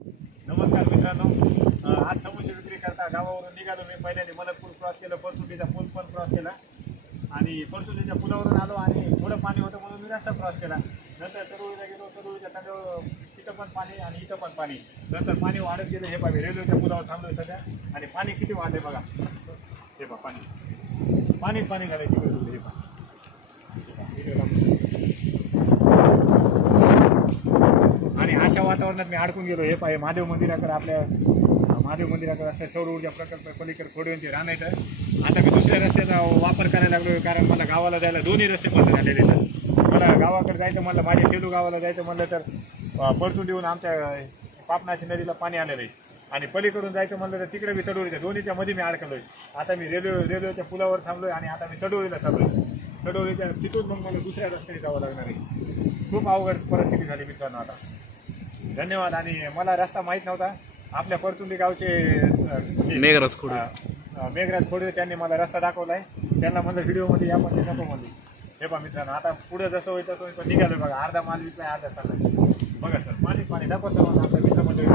नमस्कार मित्रांनो, आज समुद्र विक्री करता गावावरून निघालो. मी पहिल्यांदा मलकपूर क्रॉस केलं, परतुंडीचा पूल पण क्रॉस केला आणि परतुंडीच्या पुलावरून आलो आणि थोडं पाणी होतं म्हणून मी रस्ता क्रॉस केला. नंतर तरुळीला गेलो, तरुळीच्या तंडावर तिथं पण पाणी आणि इथं पण पाणी. नंतर पाणी वाढत गेलं. हे पाहिजे रेल्वेच्या पुलावर थांबलोय सध्या आणि पाणी किती वाढले बघा. हे पहा पाणी पाणी घालायची गरज होती. हे पहा आणि अशा वातावरणात मी अडकून गेलो. हे पाहिजे महादेव मंदिराकडे, आपल्या महादेव मंदिराकडे रस्त्यात सौर ऊर्जा प्रकल्प पलीकडे खोडव्यांचे रान येतं. आता मी दुसऱ्या रस्त्याचा वापर करायला लागलो, कारण मला गावाला जायला दोन्ही रस्ते बंद झालेले आहेत. मला गावाकडे जायचं म्हणलं, माझ्या सेलू गावाला जायचं म्हणलं तर परतुंडीहून आमच्या पापनाशी नदीला पाणी आलेलं आहे आणि पलीकडून जायचं म्हणलं तर तिकडे मी तडोळीच्या दोन्हीच्या मध्ये मी अडकलोय. आता मी रेल्वेच्या पुलावर थांबलोय आणि आता मी तडोळीला चाललोय. तडोळीच्या तिथून मग मला दुसऱ्या रस्त्याने जावं लागणार आहे. खूप अवघड परिस्थिती झाली मित्रांनो. आता धन्यवाद. आणि मला रस्ता माहीत नव्हता. आपल्या परतुंडी गावचे मेघराज खोडवे त्यांनी मला रस्ता दाखवलाय. त्यांना म्हणलं व्हिडिओमध्ये या, पण ते नको म्हणले. हे पहा मित्रांनो, आता पुढे जसं होईल तसं पण निघालोय बघा. अर्धा माल विकलाय, अर्धा चाललाय बघा. सर पाणी दाखवा सर आपल्या मित्रामध्ये.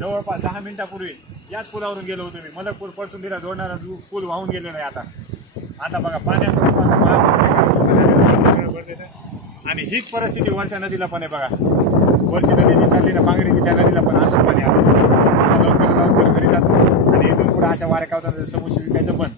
जवळपास 10 मिनिटापूर्वी याच पुलावरून गेलो होतो मी. मलकपूर परतुंडीला जोडणारा पूल वाहून गेलेला आहे. आता बघा पाण्याचं आणि हीच परिस्थिती वरच्या नदीला पण आहे बघा. वरची नदी जी चालली ना पांगरीची, त्या नदीला पण असं पाणी आलं. लवकर घरी जातो आणि इथून पुढे अशा वाऱ्या कावतात समुद्र विकायचं पण